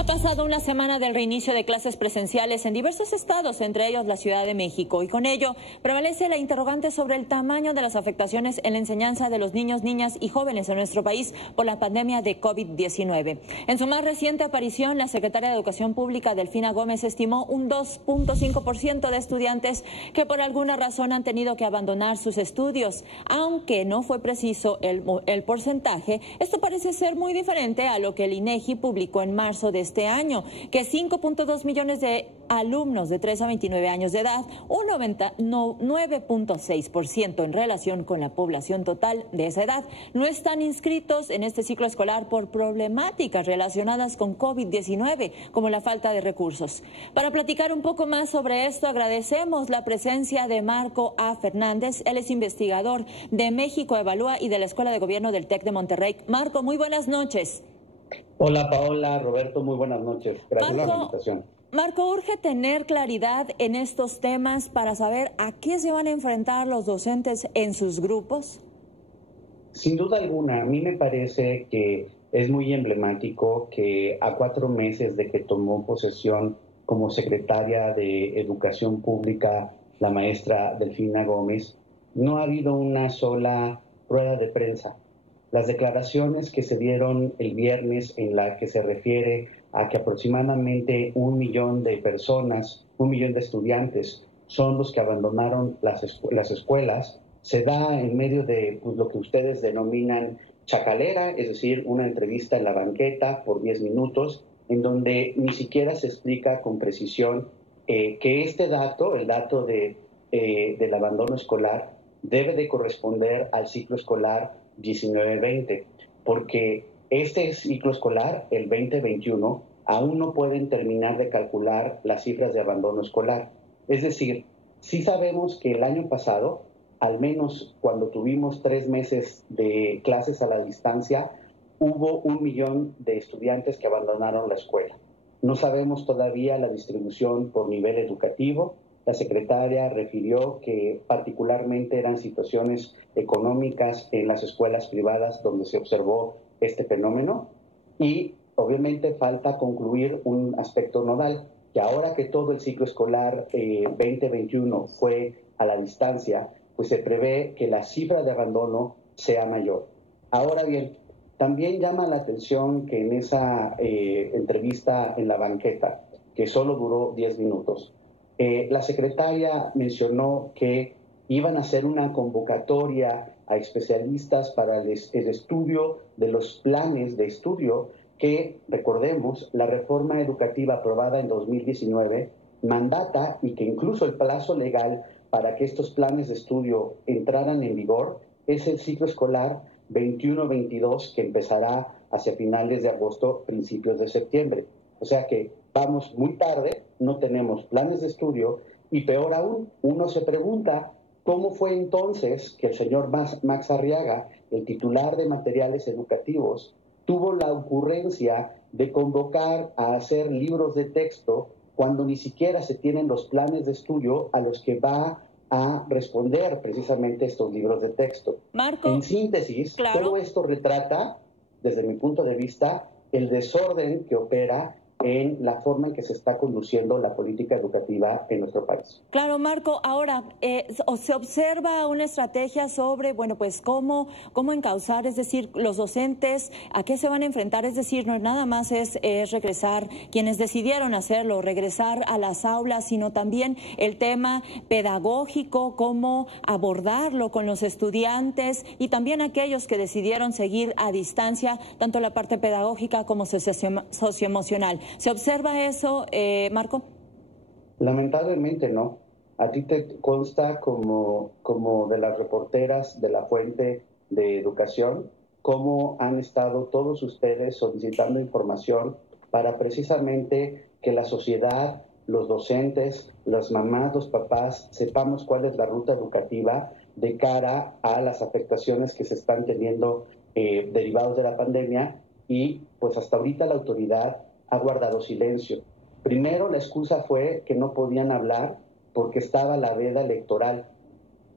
Ha pasado una semana del reinicio de clases presenciales en diversos estados, entre ellos la Ciudad de México, y con ello prevalece la interrogante sobre el tamaño de las afectaciones en la enseñanza de los niños, niñas y jóvenes en nuestro país por la pandemia de COVID-19. En su más reciente aparición, la secretaria de Educación Pública, Delfina Gómez, estimó un 2.5% de estudiantes que por alguna razón han tenido que abandonar sus estudios. Aunque no fue preciso el porcentaje, esto parece ser muy diferente a lo que el INEGI publicó en marzo de este año, que 5.2 millones de alumnos de 3 a 29 años de edad, un 9.6% en relación con la población total de esa edad, no están inscritos en este ciclo escolar por problemáticas relacionadas con COVID-19, como la falta de recursos. Para platicar un poco más sobre esto, agradecemos la presencia de Marco A. Fernández. Él es investigador de México Evalúa y de la Escuela de Gobierno del TEC de Monterrey. Marco, muy buenas noches. Hola Paola, Roberto, muy buenas noches. Gracias por la invitación. Marco, urge tener claridad en estos temas para saber a qué se van a enfrentar los docentes en sus grupos. Sin duda alguna, a mí me parece que es muy emblemático que a 4 meses de que tomó posesión como secretaria de Educación Pública la maestra Delfina Gómez, no ha habido una sola rueda de prensa. Las declaraciones que se dieron el viernes en la que se refiere a que aproximadamente 1 millón de personas, 1 millón de estudiantes son los que abandonaron las escuelas, se da en medio de lo que ustedes denominan chacalera, es decir, una entrevista en la banqueta por 10 minutos, en donde ni siquiera se explica con precisión que este dato, el dato del abandono escolar, debe de corresponder al ciclo escolar 19-20, porque este ciclo escolar, el 2021, aún no pueden terminar de calcular las cifras de abandono escolar. Es decir, sí sabemos que el año pasado, al menos cuando tuvimos 3 meses de clases a la distancia, hubo 1 millón de estudiantes que abandonaron la escuela. No sabemos todavía la distribución por nivel educativo. La secretaria refirió que particularmente eran situaciones económicas en las escuelas privadas donde se observó este fenómeno y obviamente falta concluir un aspecto nodal, que ahora que todo el ciclo escolar 2021 fue a la distancia, pues se prevé que la cifra de abandono sea mayor. Ahora bien, también llama la atención que en esa entrevista en la banqueta, que solo duró 10 minutos, la secretaria mencionó que iban a hacer una convocatoria a especialistas para el estudio de los planes de estudio que, recordemos, la reforma educativa aprobada en 2019 mandata y que incluso el plazo legal para que estos planes de estudio entraran en vigor es el ciclo escolar 21-22 que empezará hacia finales de agosto, principios de septiembre. O sea que vamos muy tarde, no tenemos planes de estudio y peor aún, uno se pregunta cómo fue entonces que el señor Max Arriaga, el titular de materiales educativos, tuvo la ocurrencia de convocar a hacer libros de texto cuando ni siquiera se tienen los planes de estudio a los que va a responder precisamente estos libros de texto. Marco, en síntesis, claro, todo esto retrata, desde mi punto de vista, el desorden que opera en la forma en que se está conduciendo la política educativa en nuestro país. Claro, Marco, ahora se observa una estrategia sobre, bueno, pues cómo encauzar, es decir, los docentes, a qué se van a enfrentar, es decir, no nada más es regresar, quienes decidieron hacerlo, regresar a las aulas, sino también el tema pedagógico, cómo abordarlo con los estudiantes y también aquellos que decidieron seguir a distancia, tanto la parte pedagógica como socioemocional. ¿Se observa eso, Marco? Lamentablemente no. A ti te consta como de las reporteras de la Fuente de Educación, cómo han estado todos ustedes solicitando información para precisamente que la sociedad, los docentes, las mamás, los papás, sepamos cuál es la ruta educativa de cara a las afectaciones que se están teniendo derivados de la pandemia y pues hasta ahorita la autoridad ha guardado silencio. Primero, la excusa fue que no podían hablar porque estaba la veda electoral.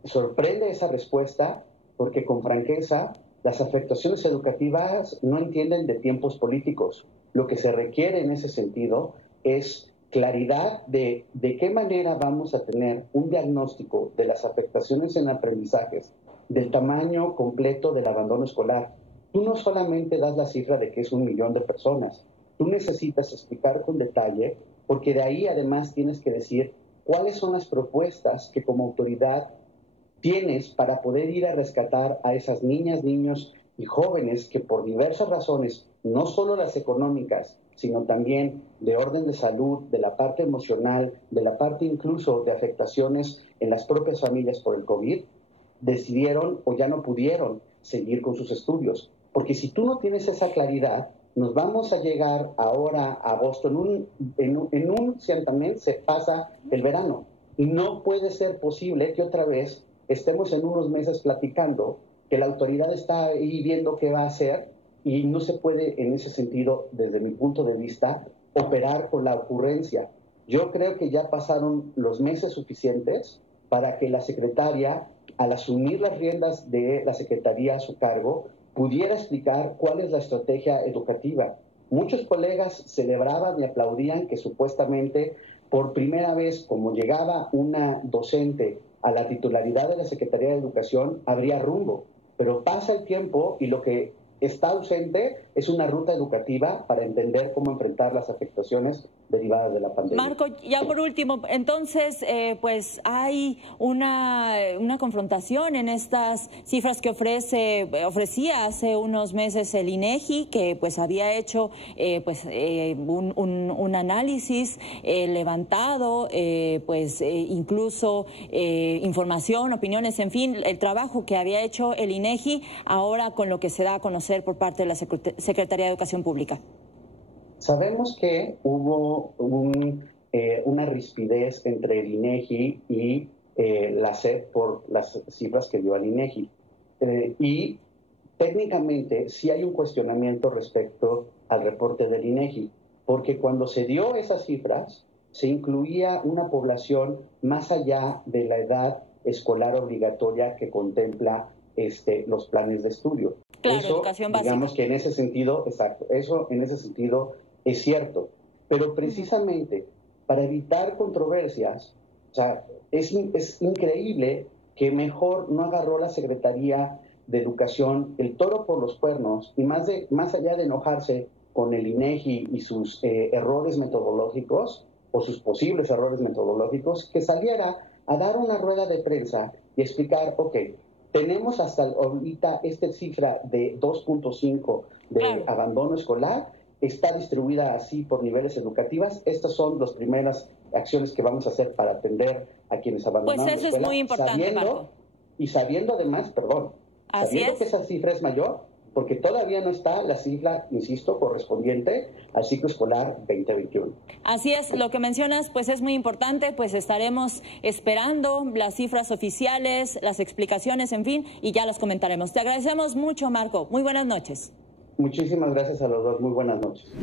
Sorprende esa respuesta porque con franqueza Las afectaciones educativas no entienden de tiempos políticos. Lo que se requiere en ese sentido es claridad de qué manera vamos a tener un diagnóstico de las afectaciones en aprendizajes, del tamaño completo del abandono escolar. Tú no solamente das la cifra de que es 1 millón de personas, tú necesitas explicar con detalle, porque de ahí además tienes que decir cuáles son las propuestas que como autoridad tienes para poder ir a rescatar a esas niñas, niños y jóvenes que por diversas razones, no solo las económicas, sino también de orden de salud, de la parte emocional, de la parte incluso de afectaciones en las propias familias por el COVID, decidieron o ya no pudieron seguir con sus estudios. Porque si tú no tienes esa claridad, nos vamos a llegar ahora a agosto, en un santiamén se pasa el verano. Y no puede ser posible que otra vez estemos en unos meses platicando que la autoridad está ahí viendo qué va a hacer y no se puede, en ese sentido, desde mi punto de vista, operar con la ocurrencia. Yo creo que ya pasaron los meses suficientes para que la secretaria, al asumir las riendas de la secretaría a su cargo, pudiera explicar cuál es la estrategia educativa. Muchos colegas celebraban y aplaudían que supuestamente por primera vez, como llegaba una docente a la titularidad de la Secretaría de Educación, habría rumbo. Pero pasa el tiempo y lo que está ausente es una ruta educativa para entender cómo enfrentar las afectaciones derivadas de la pandemia. Marco, ya por último, entonces, pues hay una confrontación en estas cifras que ofrecía hace unos meses el INEGI, que pues había hecho un análisis levantado, incluso información, opiniones, en fin, el trabajo que había hecho el INEGI, ahora con lo que se da a conocer por parte de la Secretaría de Educación Pública. Sabemos que hubo una rispidez entre el INEGI y la SEP por las cifras que dio al INEGI. Y técnicamente sí hay un cuestionamiento respecto al reporte del INEGI, porque cuando se dio esas cifras se incluía una población más allá de la edad escolar obligatoria que contempla los planes de estudio. Claro, eso, educación básica. Digamos que en ese sentido, exacto, eso en ese sentido es cierto, pero precisamente para evitar controversias, o sea, es increíble que mejor no agarró la Secretaría de Educación el toro por los cuernos y más allá de enojarse con el INEGI y sus errores metodológicos o sus posibles errores metodológicos, que saliera a dar una rueda de prensa y explicar, ok, tenemos hasta ahorita esta cifra de 2.5 de abandono escolar, está distribuida así por niveles educativos. Estas son las primeras acciones que vamos a hacer para atender a quienes abandonaron la escuela. Pues eso es muy importante, Marco. Y sabiendo además, sabiendo que esa cifra es mayor, porque todavía no está la cifra, insisto, correspondiente al ciclo escolar 2021. Así es, lo que mencionas pues es muy importante, pues estaremos esperando las cifras oficiales, las explicaciones, en fin, y ya las comentaremos. Te agradecemos mucho, Marco. Muy buenas noches. Muchísimas gracias a los dos. Muy buenas noches.